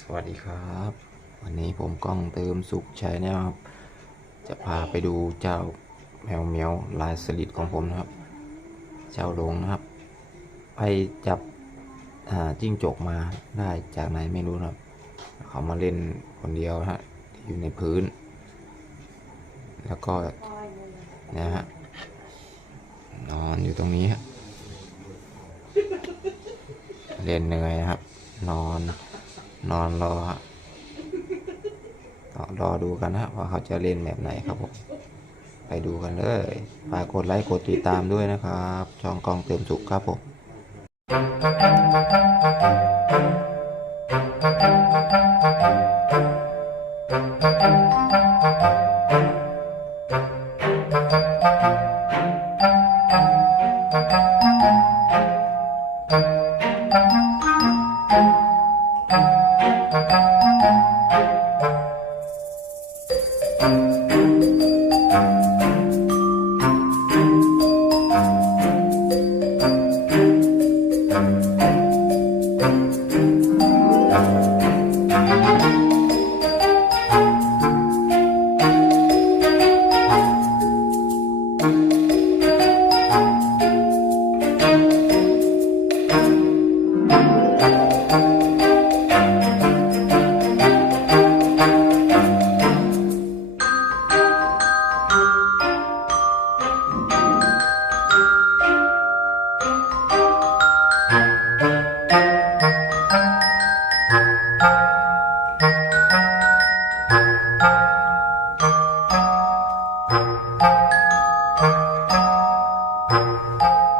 สวัสดีครับ วันนี้ผมกล้องเติมสุขชัยนะครับ จะพาไปดูเจ้าแมวเหมียวลายสลิดของผมนะครับ เจ้าหลงนะครับ ไปจับจิ้งจกมาได้จากไหนไม่รู้นะครับ เขามาเล่นคนเดียวฮะอยู่ในพื้น แล้วก็นะฮะนอนอยู่ตรงนี้ฮะเล่นเหนื่อยนะครับ นอนน นอนรอฮะรอรอดูกันนะฮะว่าเขาจะเล่นแบบไหนครับผมไปดูกันเลยฝากกดไลค์กดติดตามด้วยนะครับ ช่องกองเติมสุขครับผม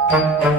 เ